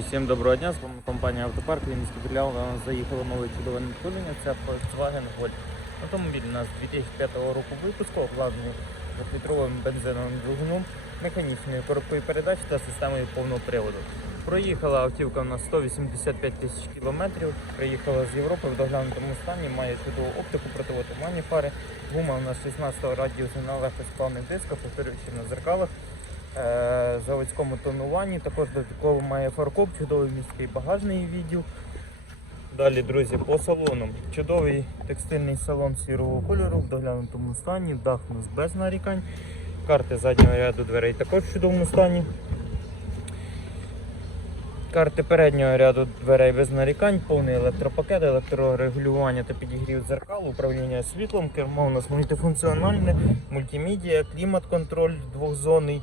Всім доброго дня, з вами компанія Автопарк. Вінницький філіал. До нас заїхало нове чудове надходження. Це Volkswagen Golf. Автомобіль у нас 2005 року випуску, обладнаний двохлітровим бензиновим двигуном, механічною коробкою передач та системою повного приводу. Проїхала автівка у нас 185 тисяч кілометрів. Приїхала з Європи в доглянутому стані, має чудову оптику, противотуманні фари. Гума у нас 16 радіусу на легкосплавних дисках, повторюючи на зеркалах заводському тонуванні. Також додатково має фаркоп, чудовий міський багажний відділ. Далі, друзі, по салону. Чудовий текстильний салон сірого кольору в доглянутому стані, дах у нас без нарікань. Карти заднього ряду дверей також в чудовому стані. Карти переднього ряду дверей без нарікань, повний електропакет, електрорегулювання та підігрів дзеркал, управління світлом, кермо у нас мультифункціональне, мультимедіа, клімат-контроль двохзонний